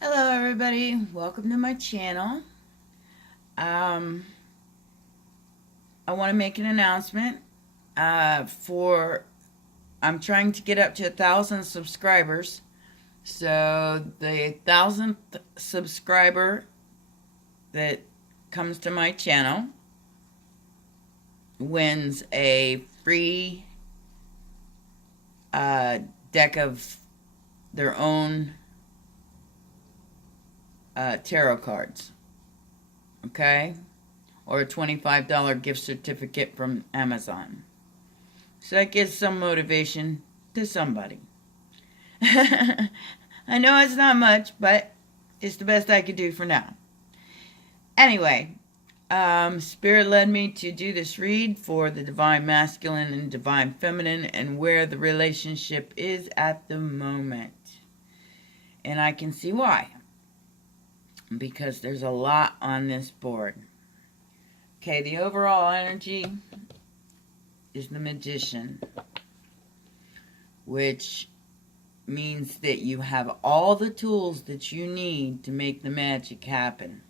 Hello everybody, welcome to my channel. I want to make an announcement I'm trying to get up to 1,000 subscribers. So the 1,000th subscriber that comes to my channel wins a free deck of their own tarot cards. Okay? Or a $25 gift certificate from Amazon. So that gives some motivation to somebody. I know it's not much, but it's the best I could do for now. Anyway, Spirit led me to do this read for the Divine Masculine and Divine Feminine and where the relationship is at the moment. And I can see why. Because there's a lot on this board. Okay, the overall energy is the Magician, which means that you have all the tools that you need to make the magic happen.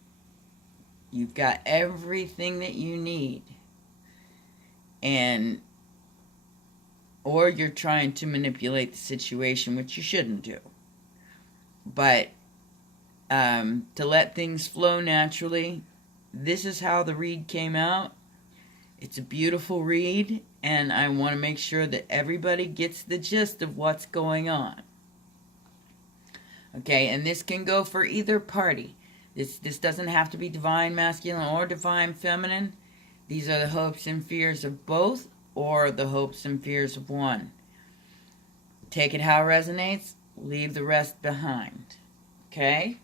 You've got everything that you need. Or you're trying to manipulate the situation, which you shouldn't do. But to let things flow naturally, this is how the read came out. It's a beautiful read, and I want to make sure that everybody gets the gist of what's going on. Okay, and this can go for either party. This doesn't have to be Divine Masculine or Divine Feminine. These are the hopes and fears of both, or the hopes and fears of one. Take it how it resonates, leave the rest behind. Okay?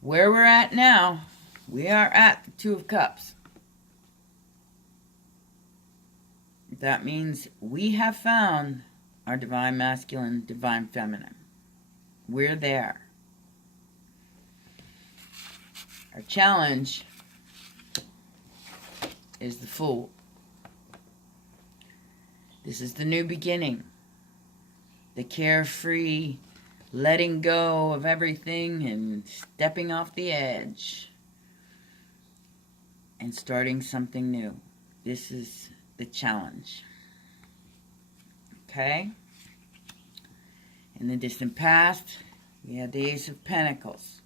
Where we're at now, we are at the Two of Cups. That means we have found our Divine Masculine, Divine Feminine. We're there. Our challenge is the Fool. This is the new beginning. The carefree letting go of everything and stepping off the edge and starting something new. This is the challenge. Okay? In the distant past, we had the Ace of Pentacles.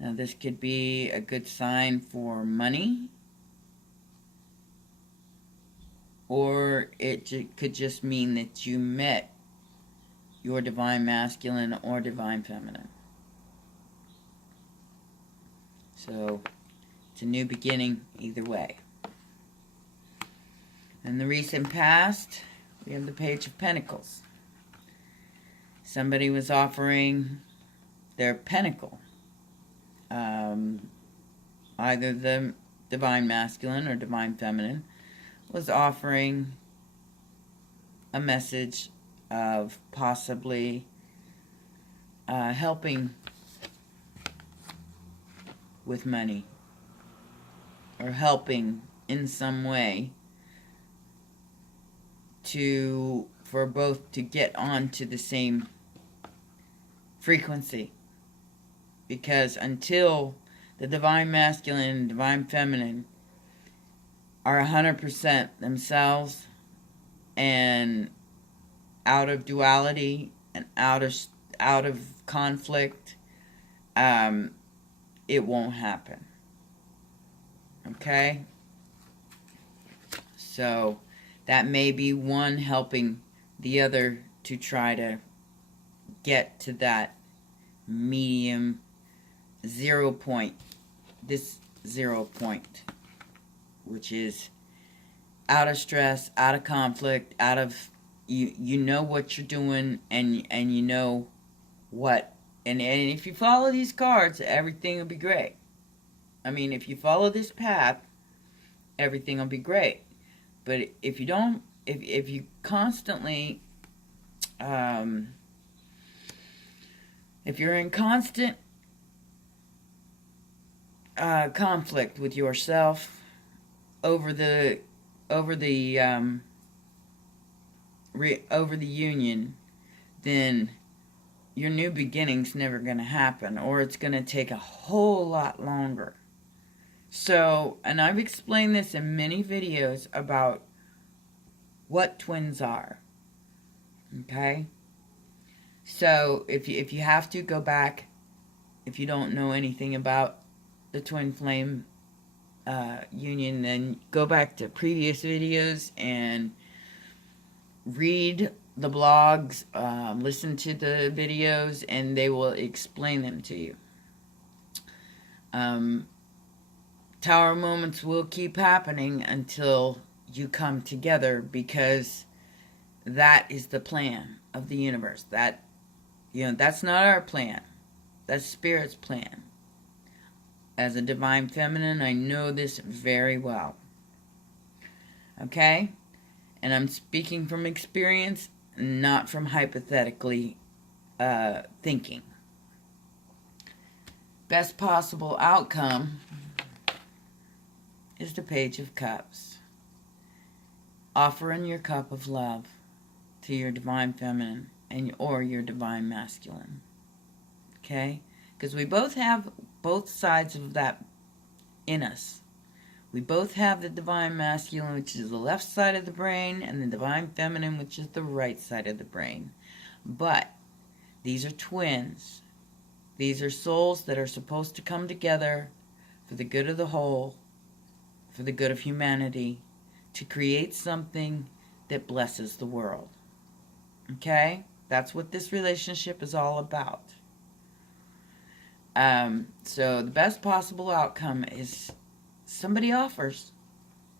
Now this could be a good sign for money, or it could just mean that you met your Divine Masculine or Divine Feminine. So, it's a new beginning either way. In the recent past, we have the Page of Pentacles. Somebody was offering their pentacle. Either the Divine Masculine or Divine Feminine was offering a message of possibly helping with money or helping in some way for both to get onto the same frequency. Because until the Divine Masculine and Divine Feminine are 100% themselves and out of duality and out of conflict, it won't happen. Okay? So that may be one helping the other to try to get to that medium 0 point. This 0 point, which is out of stress, out of conflict, out of you know what you're doing, and you know what, and if you follow these cards, everything will be great. I mean, if you follow this path, everything will be great. But if you don't, if you constantly, if you're in constant conflict with yourself over the union, then your new beginning's never going to happen, or it's going to take a whole lot longer. So, and I've explained this in many videos about what twins are. Okay? So, if you have to go back, if you don't know anything about the twin flame union, then go back to previous videos and read the blogs, listen to the videos, and they will explain them to you. Tower moments will keep happening until you come together, because that is the plan of the universe. That, that's not our plan. That's Spirit's plan. As a divine feminine, I know this very well. Okay? And I'm speaking from experience, not from hypothetically thinking. Best possible outcome is the Page of Cups. Offering your cup of love to your divine feminine or your divine masculine. Okay? Because we both have both sides of that in us. We both have the divine masculine, which is the left side of the brain, and the divine feminine, which is the right side of the brain. But these are twins. These are souls that are supposed to come together for the good of the whole, for the good of humanity, to create something that blesses the world. Okay? That's what this relationship is all about. So the best possible outcome is somebody offers,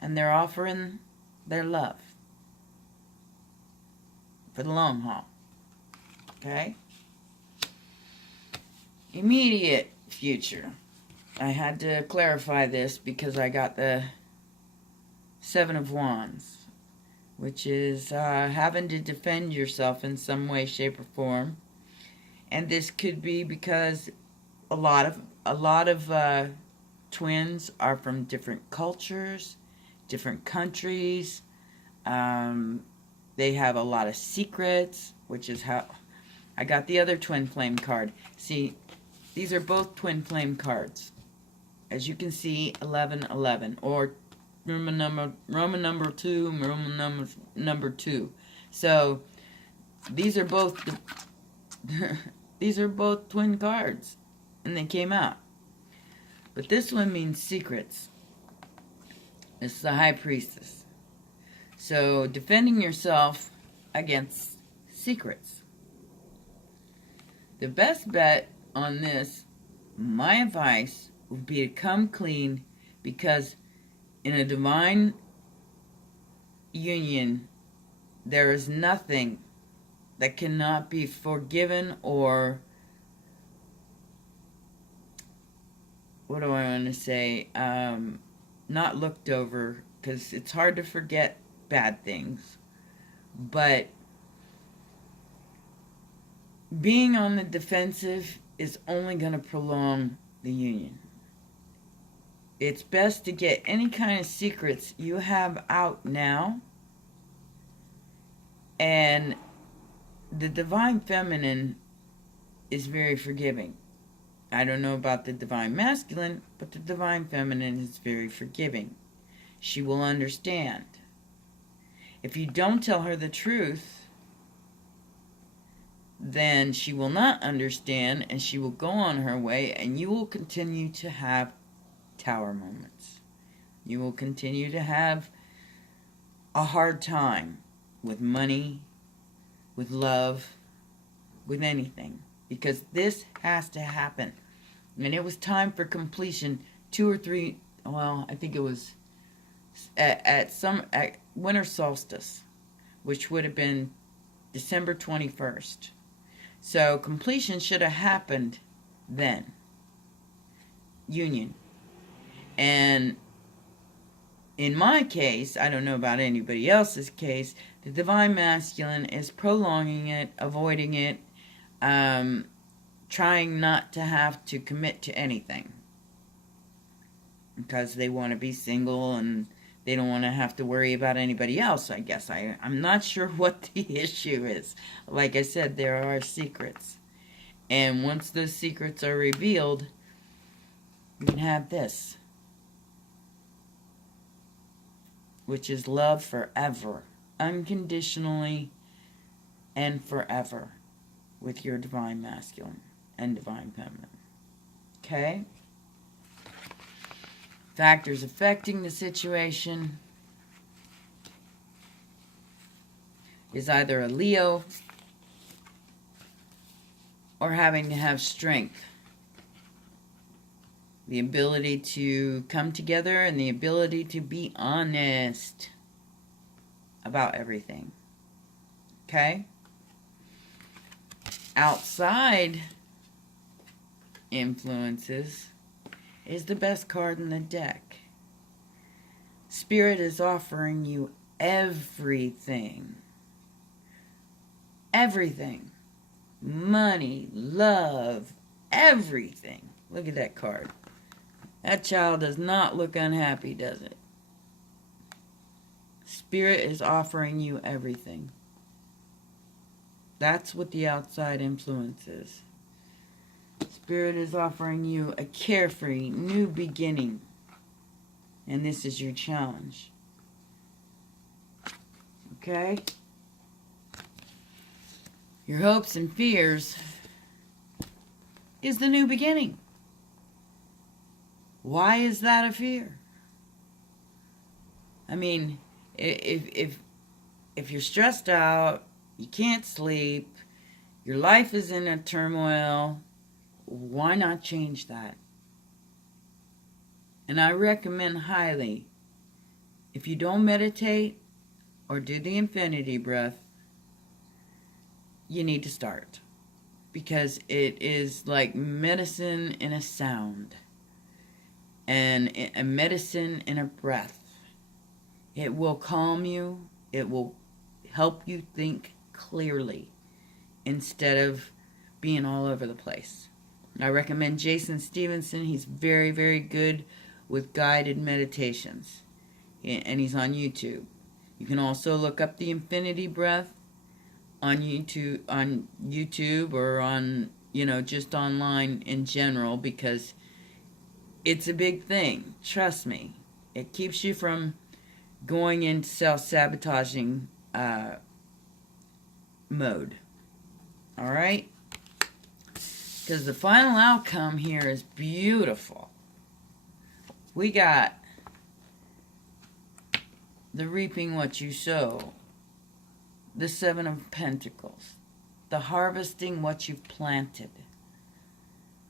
and they're offering their love for the long haul. Okay? Immediate future. I had to clarify this because I got the Seven of Wands, which is having to defend yourself in some way, shape, or form. And this could be because a lot of twins are from different cultures, different countries. They have a lot of secrets, which is how I got the other twin flame card. See, these are both twin flame cards. As you can see, 1111, or Roman number 2, Roman number 2. So these are both these are both twin cards, and they came out. But this one means secrets. It's the High Priestess. So defending yourself against secrets. The best bet on this, my advice, would be to come clean, because in a divine union, there is nothing that cannot be forgiven or, what do I want to say, not looked over, because it's hard to forget bad things. But being on the defensive is only going to prolong the union. It's best to get any kind of secrets you have out now. And the divine feminine is very forgiving. I don't know about the divine masculine, but the divine feminine is very forgiving. She will understand. If you don't tell her the truth, then she will not understand, and she will go on her way, and you will continue to have tower moments. You will continue to have a hard time with money, with love, with anything, because this has to happen. And it was time for completion 2 or 3, well, I think it was at winter solstice, which would have been December 21st. So completion should have happened then. Union. And in my case, I don't know about anybody else's case, the divine masculine is prolonging it, avoiding it, trying not to have to commit to anything, because they want to be single and they don't want to have to worry about anybody else, I guess. I'm not sure what the issue is. Like I said, there are secrets. And once those secrets are revealed, you can have this, which is love forever, unconditionally and forever, with your divine masculine and divine feminine. Okay? Factors affecting the situation is either a Leo or having to have strength. The ability to come together and the ability to be honest about everything. Okay? Outside influences is the best card in the deck. Spirit is offering you everything. Everything. Money, love, everything. Look at that card. That child does not look unhappy, does it? Spirit is offering you everything. That's what the outside influence is. Spirit is offering you a carefree new beginning. And this is your challenge. Okay? Your hopes and fears is the new beginning. Why is that a fear? I mean, if you're stressed out, you can't sleep, your life is in a turmoil, why not change that? And I recommend highly, if you don't meditate or do the infinity breath, you need to start. Because it is like medicine in a sound. And a medicine in a breath. It will calm you. It will help you think clearly instead of being all over the place. I recommend Jason Stevenson. He's very, very good with guided meditations. And he's on YouTube. You can also look up the infinity breath on YouTube or on, just online in general, because it's a big thing. Trust me. It keeps you from going into self-sabotaging mode. Alright? Because the final outcome here is beautiful. We got the reaping what you sow. The Seven of Pentacles. The harvesting what you've planted.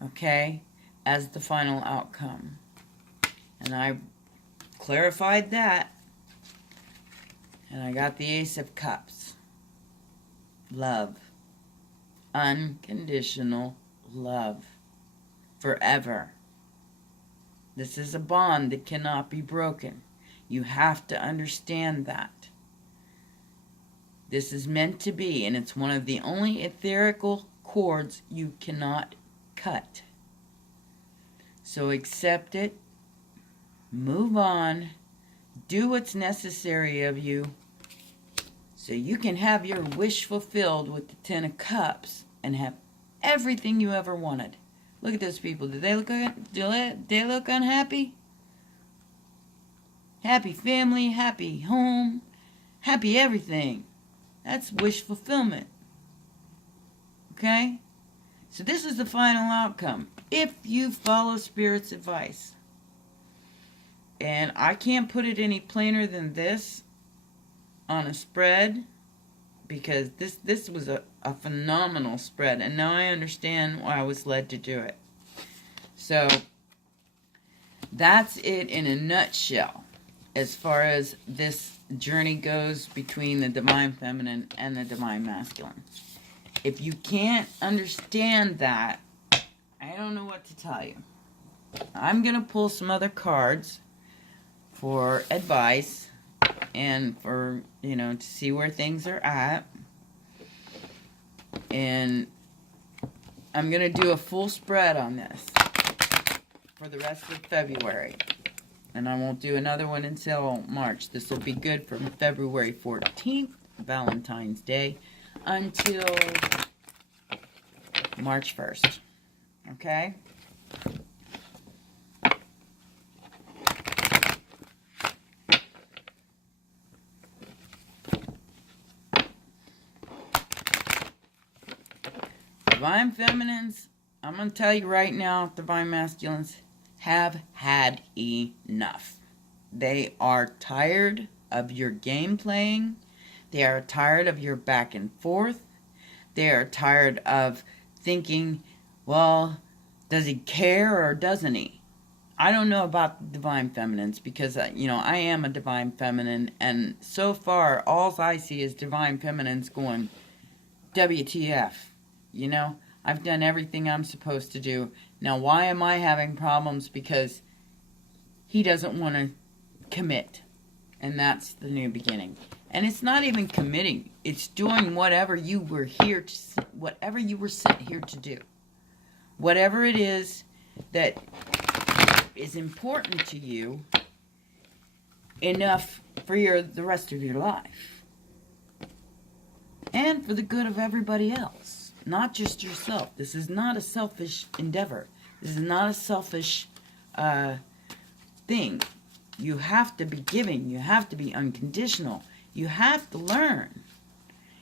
Okay? As the final outcome. And I clarified that. And I got the Ace of Cups. Love. Unconditional love. Forever. This is a bond that cannot be broken. You have to understand that. This is meant to be, and it's one of the only etherical cords you cannot cut. So accept it, move on, do what's necessary of you so you can have your wish fulfilled with the Ten of Cups and have everything you ever wanted. Look at those people. Do they look unhappy? Happy family, happy home, happy everything. That's wish fulfillment. Okay? So this is the final outcome. If you follow Spirit's advice. And I can't put it any plainer than this on a spread. Because this was a phenomenal spread. And now I understand why I was led to do it. So, that's it in a nutshell. As far as this journey goes between the divine feminine and the divine masculine. If you can't understand that, I don't know what to tell you. I'm going to pull some other cards for advice and for, to see where things are at. And I'm going to do a full spread on this for the rest of February. And I won't do another one until March. This will be good from February 14th, Valentine's Day, until March 1st. Okay? Divine Feminines, I'm going to tell you right now, Divine Masculines have had enough. They are tired of your game playing. They are tired of your back and forth. They are tired of thinking, well, does he care or doesn't he? I don't know about the Divine Feminines because, I am a Divine Feminine, and so far, all I see is Divine Feminines going, WTF. I've done everything I'm supposed to do. Now, why am I having problems? Because he doesn't want to commit. And that's the new beginning. And it's not even committing. It's doing whatever you were sent here to do. Whatever it is that is important to you enough for the rest of your life. And for the good of everybody else. Not just yourself. This is not a selfish endeavor. This is not a selfish thing. You have to be giving. You have to be unconditional. You have to learn.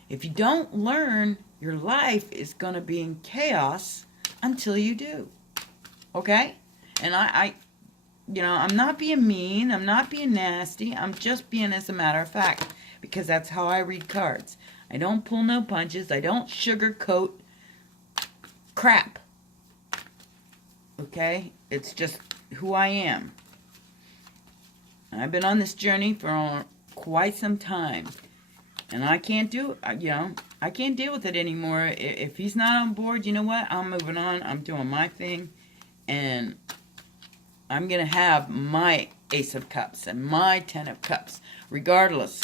If you don't learn, your life is going to be in chaos until you do. Okay? And I'm not being mean. I'm not being nasty. I'm just being as a matter of fact. Because that's how I read cards. I don't pull no punches. I don't sugarcoat crap. Okay? It's just who I am. I've been on this journey for quite some time. And I can't I can't deal with it anymore. If he's not on board, you know what? I'm moving on. I'm doing my thing. And I'm going to have my Ace of Cups and my Ten of Cups, regardless.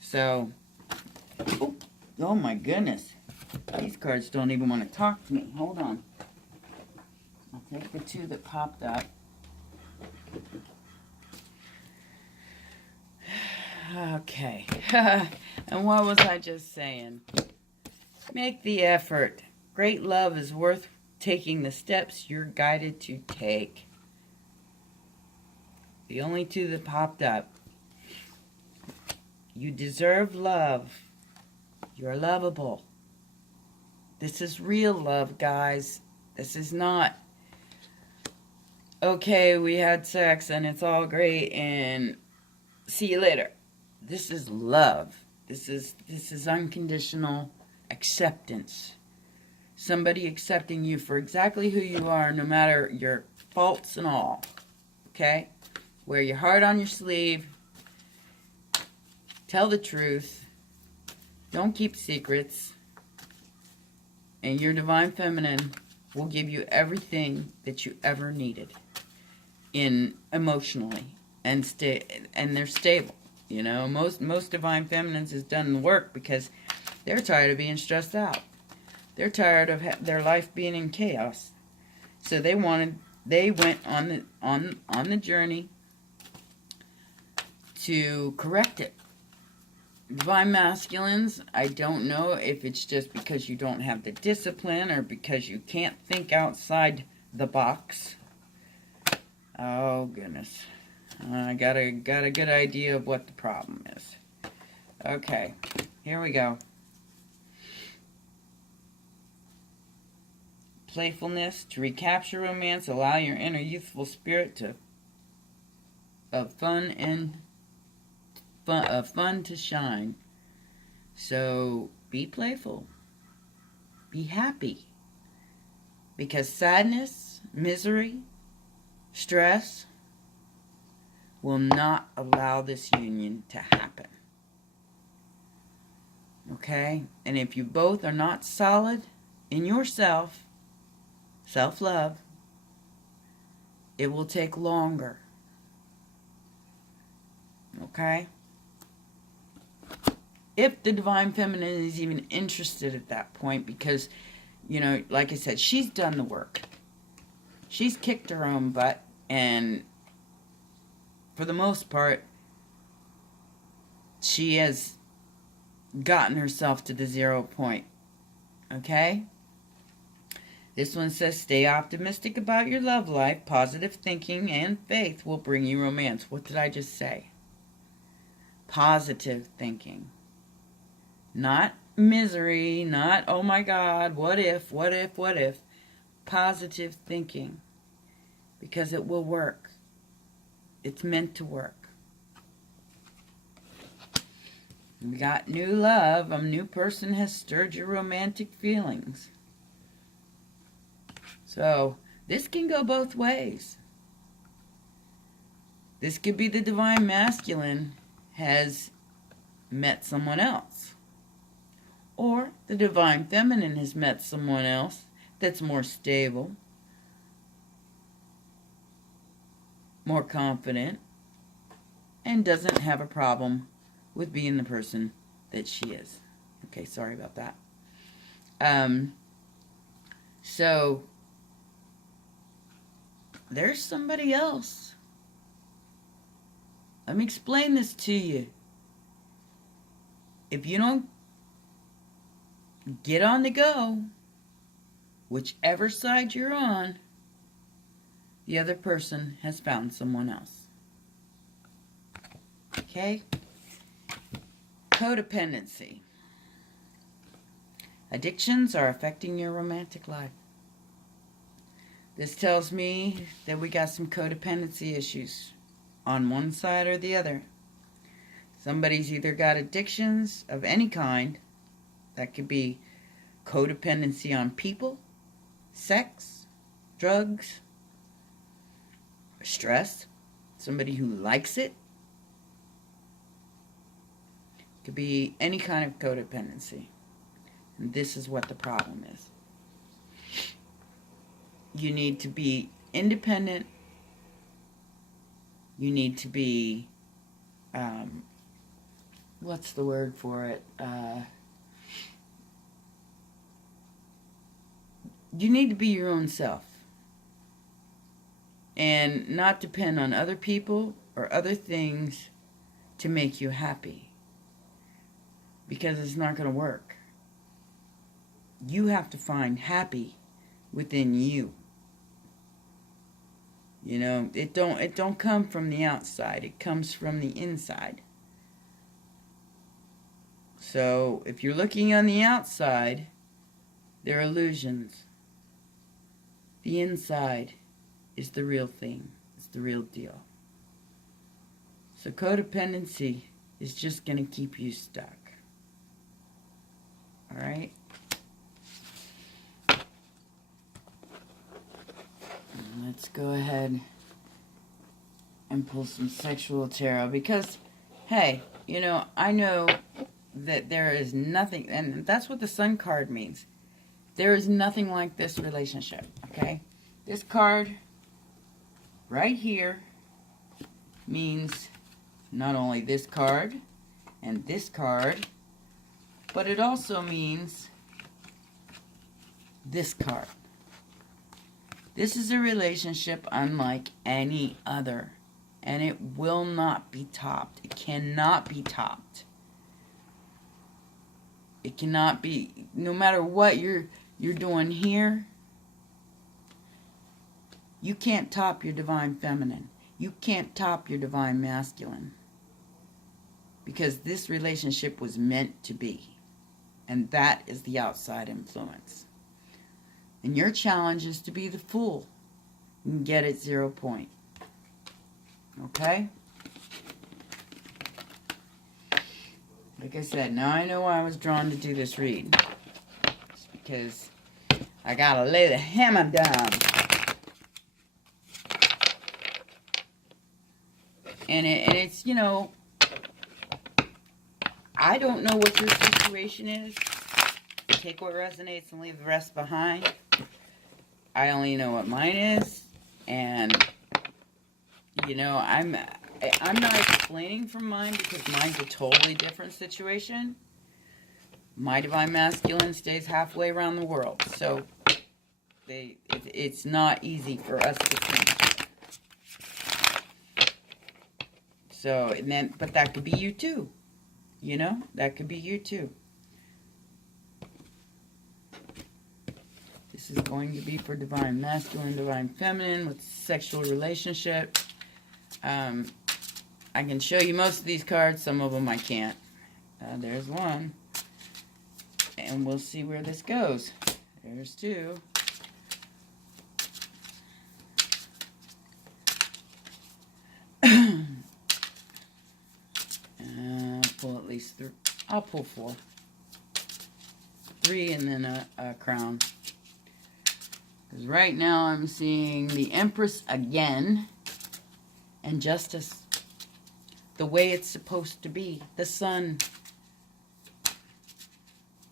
So, oh my goodness. These cards don't even want to talk to me. Hold on. I'll take the two that popped up. Okay. And what was I just saying? Make the effort. Great love is worth taking the steps you're guided to take. The only two that popped up. You deserve love. You're lovable. This is real love, guys. This is not, okay, we had sex and it's all great and see you later. This is love. This is unconditional acceptance. Somebody accepting you for exactly who you are, no matter your faults and all. Okay? Wear your heart on your sleeve. Tell the truth. Don't keep secrets. And your Divine Feminine will give you everything that you ever needed emotionally. And they're stable. Most Divine Feminines has done the work because they're tired of being stressed out. They're tired of their life being in chaos. So they went on the journey to correct it. Divine Masculines, I don't know if it's just because you don't have the discipline or because you can't think outside the box. Oh goodness. I got a good idea of what the problem is. Okay, here we go. Playfulness to recapture romance, allow your inner youthful spirit of fun to shine. So be playful, be happy, because sadness, misery, stress will not allow this union to happen. Okay? And if you both are not solid in yourself, self-love, it will take longer. Okay? If the Divine Feminine is even interested at that point, because, like I said, she's done the work. She's kicked her own butt, and for the most part, she has gotten herself to the 0 point. Okay? This one says, stay optimistic about your love life. Positive thinking and faith will bring you romance. What did I just say? Positive thinking. Not misery, not, oh my God, what if, what if, what if. Positive thinking. Because it will work. It's meant to work. We got new love. A new person has stirred your romantic feelings. So, this can go both ways. This could be the divine masculine has met someone else. Or the divine feminine has met someone else that's more stable, more confident, and doesn't have a problem with being the person that she is. Okay, sorry about that. So, there's somebody else. Let me explain this to you. If you don't get on the go, whichever side you're on, the other person has found someone else. Okay? Codependency. Addictions are affecting your romantic life. This tells me that we got some codependency issues on one side or the other. Somebody's either got addictions of any kind. That could be codependency on people, sex, drugs, stress. Somebody who likes it. Could be any kind of codependency. And this is what the problem is. You need to be independent. You need to be, what's the word for it? You need to be your own self. And not depend on other people or other things to make you happy. Because it's not going to work. You have to find happy within you. You know, it don't come from the outside. It comes from the inside. So, if you're looking on the outside, they're illusions. The inside is the real thing. It's the real deal. So, codependency is just going to keep you stuck. All right? Let's go ahead and pull some sexual tarot because, hey, you know, I know that there is nothing, and that's what the Sun card means. There is nothing like this relationship, okay? This card right here means not only this card and this card, but it also means this card. This is a relationship unlike any other, and it will not be topped. It cannot be topped. It cannot be, no matter what you're doing here, you can't top your divine feminine. You can't top your divine masculine. Because this relationship was meant to be. And that is the outside influence. And your challenge is to be the fool and get it 0 point. Okay? Like I said, now I know why I was drawn to do this read. It's because I gotta lay the hammer down. And it's, you know, I don't know what your situation is. Take what resonates and leave the rest behind. I only know what mine is, and you know, I'm not explaining from mine because mine's a totally different situation. My divine masculine stays halfway around the world, so it's not easy for us to see. So, and then, but that could be you too. You know, that could be you too. This is going to be for divine masculine, divine feminine with sexual relationship. I can show you most of these cards. Some of them I can't. There's one. And we'll see where this goes. There's two. Pull at least three. I'll pull four. Three and then a crown. Because right now I'm seeing the Empress again. And Justice. The way it's supposed to be. The Sun.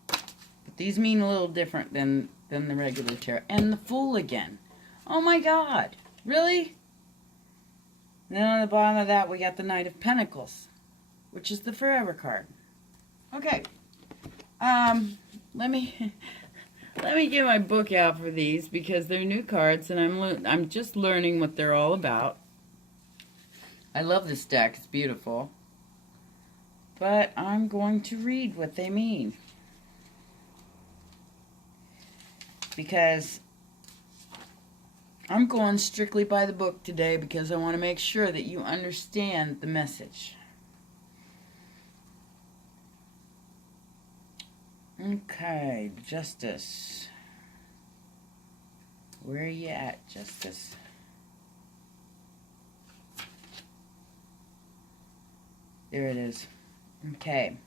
But these mean a little different than the regular tarot. And the Fool again. Oh my God. Really? And then on the bottom of that we got the Knight of Pentacles. Which is the Forever card. Okay. Let me get my book out for these because they're new cards and I'm just learning what they're all about. I love this deck. It's beautiful. But I'm going to read what they mean. Because I'm going strictly by the book today because I want to make sure that you understand the message. Okay, Justice. Where are you at, Justice? There it is. Okay.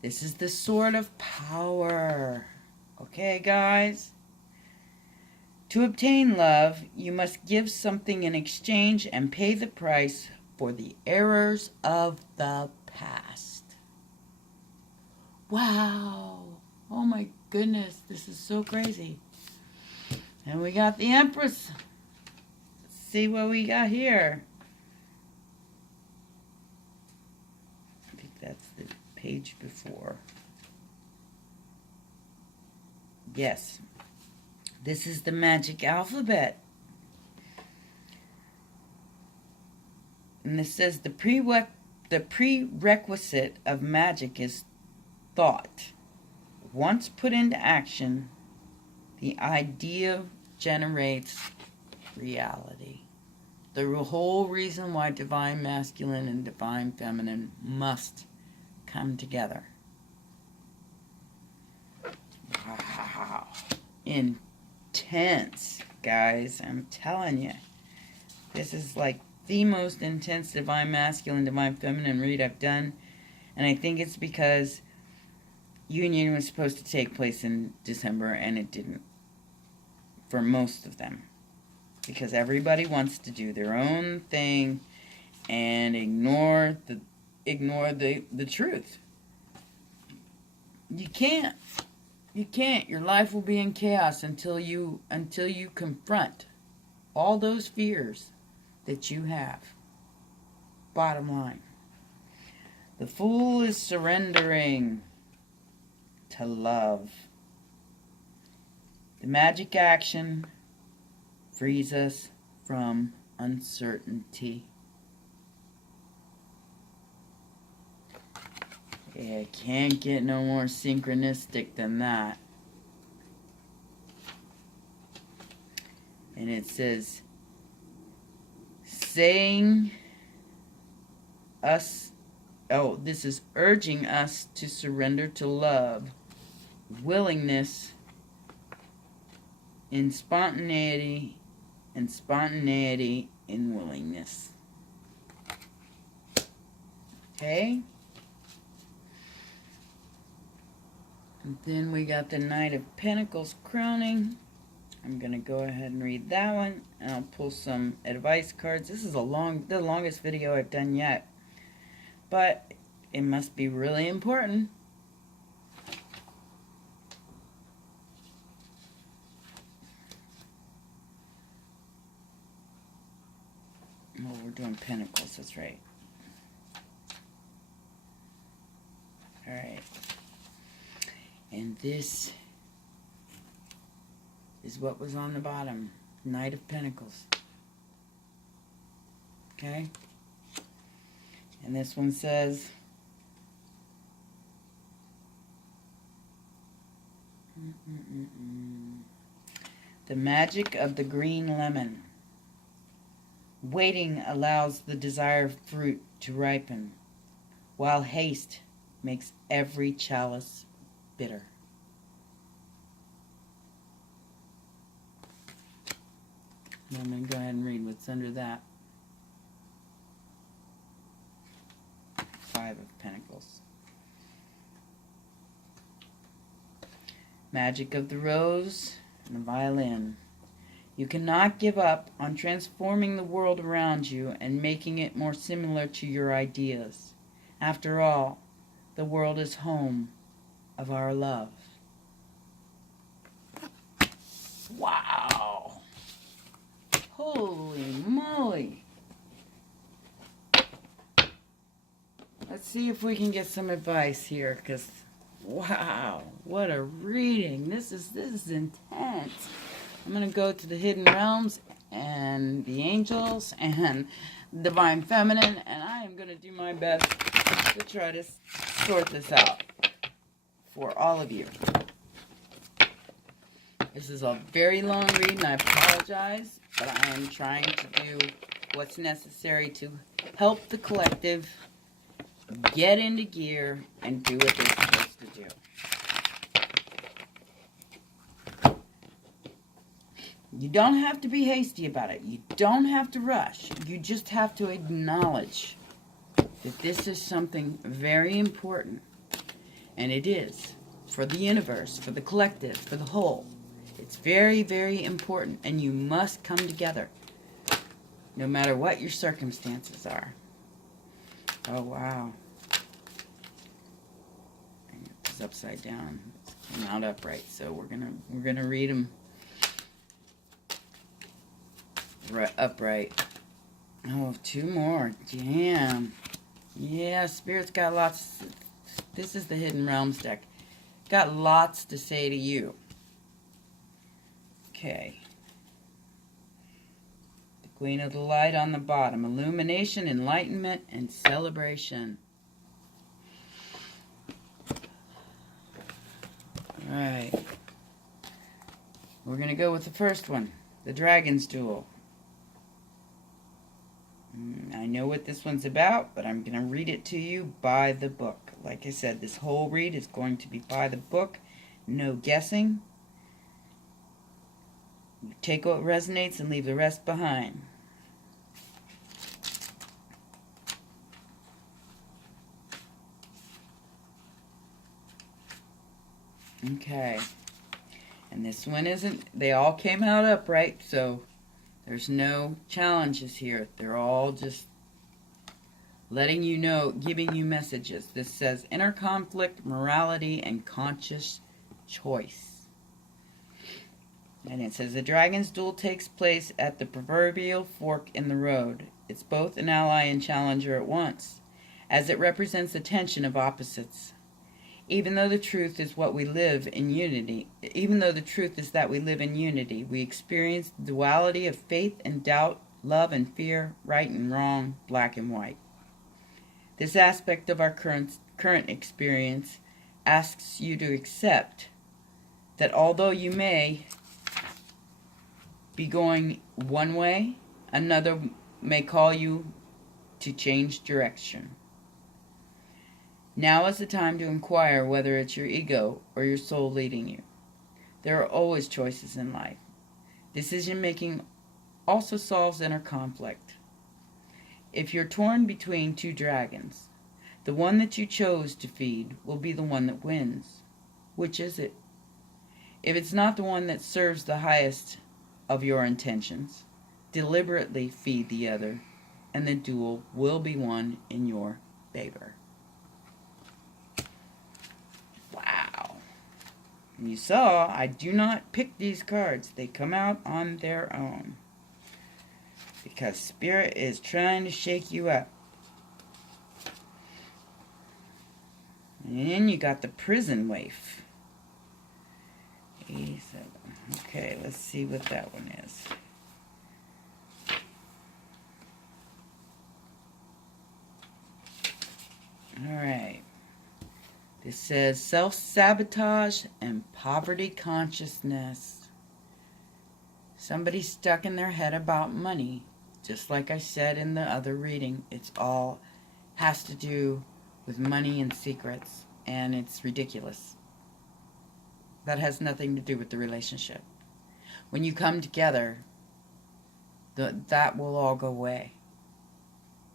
This is the Sword of Power. Okay, guys? To obtain love, you must give something in exchange and pay the price for the errors of the past. Wow. Oh my goodness, this is so crazy. And we got the Empress. Let's see what we got here. I think that's the page before. Yes. This is the magic alphabet. And this says the prerequisite of magic is thought. Once put into action, the idea generates reality. The whole reason why divine masculine and divine feminine must come together. Wow. Intense, guys. I'm telling you. This is like the most intense divine masculine, divine feminine read I've done. And I think it's because Union was supposed to take place in December, and it didn't. For most of them. Because everybody wants to do their own thing and ignore the truth. You can't. You can't. Your life will be in chaos until you confront all those fears that you have. Bottom line. The Fool is surrendering to love. The magic action frees us from uncertainty. Yeah, can't get no more synchronistic than that. And it says, saying us, oh, this is urging us to surrender to love, willingness, in spontaneity, and spontaneity in willingness. Okay? And then we got the Knight of Pentacles crowning. I'm going to go ahead and read that one. And I'll pull some advice cards. This is the longest video I've done yet. But it must be really important. Oh, we're doing Pentacles, that's right. Alright. And this is what was on the bottom. Knight of Pentacles. Okay? And this one says, The magic of the green lemon. Waiting allows the desired fruit to ripen, while haste makes every chalice bitter. I'm going to go ahead and read what's under that. 5 of Pentacles. Magic of the rose and the violin. You cannot give up on transforming the world around you and making it more similar to your ideas. After all, the world is home of our love. Wow! Holy moly! Let's see if we can get some advice here, because wow, what a reading. This is intense. I'm going to go to the hidden realms and the angels and divine feminine, and I am going to do my best to try to sort this out for all of you. This is a very long read, and I apologize, but I am trying to do what's necessary to help the collective get into gear and do what they're supposed to do. You don't have to be hasty about it. You don't have to rush. You just have to acknowledge that this is something very important. And it is. For the universe, for the collective, for the whole. It's very, very important. And you must come together. No matter what your circumstances are. Oh, wow. It's upside down. It's not upright. So we're gonna read them upright. Oh, 2 more. Damn. Yeah, Spirit's got lots. This is the Hidden Realms deck. Got lots to say to you. Okay. The Queen of the Light on the bottom. Illumination, enlightenment, and celebration. Alright. We're going to go with the first one. The Dragon's Duel. I know what this one's about, but I'm going to read it to you by the book. Like I said, this whole read is going to be by the book. No guessing. You take what resonates and leave the rest behind. Okay. And this one isn't, they all came out upright, so there's no challenges here. They're all just letting you know, giving you messages. This says inner conflict, morality, and conscious choice. And it says the dragon's duel takes place at the proverbial fork in the road. It's both an ally and challenger at once, as it represents the tension of opposites. Even though the truth is what we live in unity, we experience the duality of faith and doubt, love and fear, right and wrong, black and white. This aspect of our current experience asks you to accept that although you may be going one way, another may call you to change direction. Now is the time to inquire whether it's your ego or your soul leading you. There are always choices in life. Decision-making also solves inner conflict. If you're torn between 2 dragons, the one that you chose to feed will be the one that wins. Which is it? If it's not the one that serves the highest of your intentions, deliberately feed the other, and the duel will be won in your favor. Wow. You saw, I do not pick these cards. They come out on their own. Because Spirit is trying to shake you up. And then you got the prison waif. 87. Okay, let's see what that one is. Alright. This says self-sabotage and poverty consciousness. Somebody's stuck in their head about money. Just like I said in the other reading, it's all has to do with money and secrets, and it's ridiculous. That has nothing to do with the relationship. When you come together, that will all go away.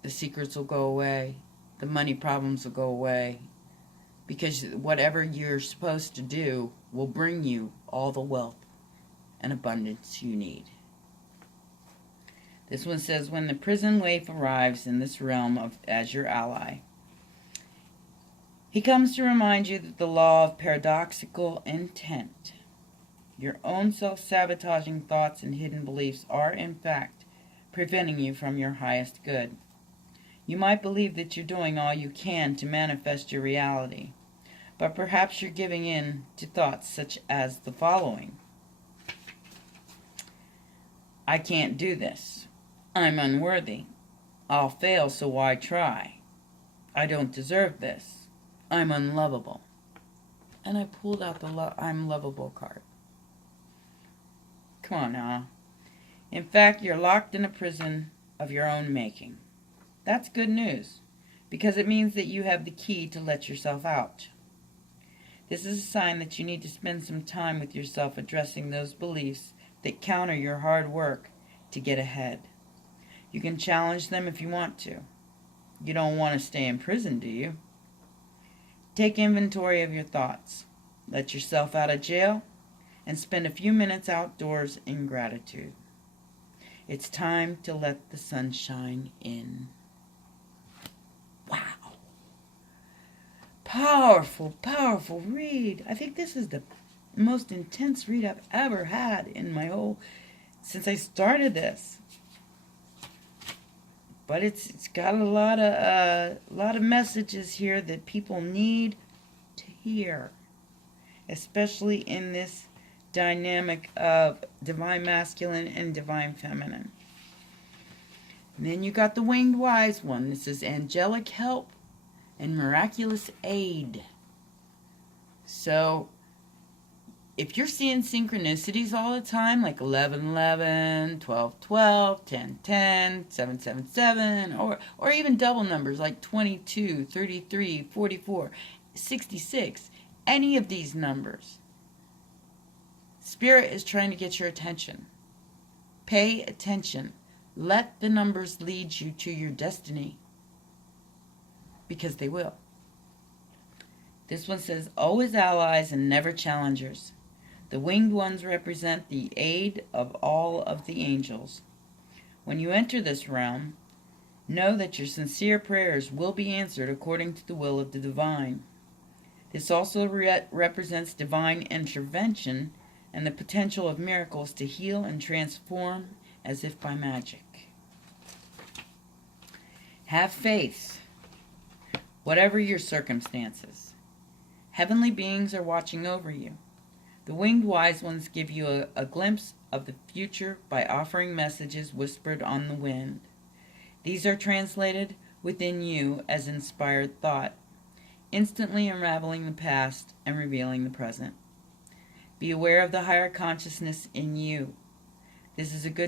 The secrets will go away. The money problems will go away. Because whatever you're supposed to do will bring you all the wealth and abundance you need. This one says, when the prison waif arrives in this realm as your ally, he comes to remind you that the law of paradoxical intent, your own self-sabotaging thoughts and hidden beliefs are, in fact, preventing you from your highest good. You might believe that you're doing all you can to manifest your reality, but perhaps you're giving in to thoughts such as the following. I can't do this. I'm unworthy. I'll fail, so why try? I don't deserve this. I'm unlovable. And I pulled out the I'm lovable card. Come on now. In fact, you're locked in a prison of your own making. That's good news, because it means that you have the key to let yourself out. This is a sign that you need to spend some time with yourself addressing those beliefs that counter your hard work to get ahead. You can challenge them if you want to. You don't want to stay in prison, do you? Take inventory of your thoughts. Let yourself out of jail and spend a few minutes outdoors in gratitude. It's time to let the sunshine in. Wow. Powerful, powerful read. I think this is the most intense read I've ever had in my whole, since I started this. But it's got a lot of messages here that people need to hear, especially in this dynamic of divine masculine and divine feminine. And then you got the winged wise one. This is angelic help and miraculous aid. So if you're seeing synchronicities all the time, like 1111, 1212, 1010, 777, or even double numbers like 22, 33, 44, 66, any of these numbers, Spirit is trying to get your attention. Pay attention. Let the numbers lead you to your destiny, because they will. This one says, always allies and never challengers. The winged ones represent the aid of all of the angels. When you enter this realm, know that your sincere prayers will be answered according to the will of the divine. This also represents divine intervention and the potential of miracles to heal and transform as if by magic. Have faith, whatever your circumstances. Heavenly beings are watching over you. The winged wise ones give you a glimpse of the future by offering messages whispered on the wind. These are translated within you as inspired thought, instantly unraveling the past and revealing the present. Be aware of the higher consciousness in you. This is a good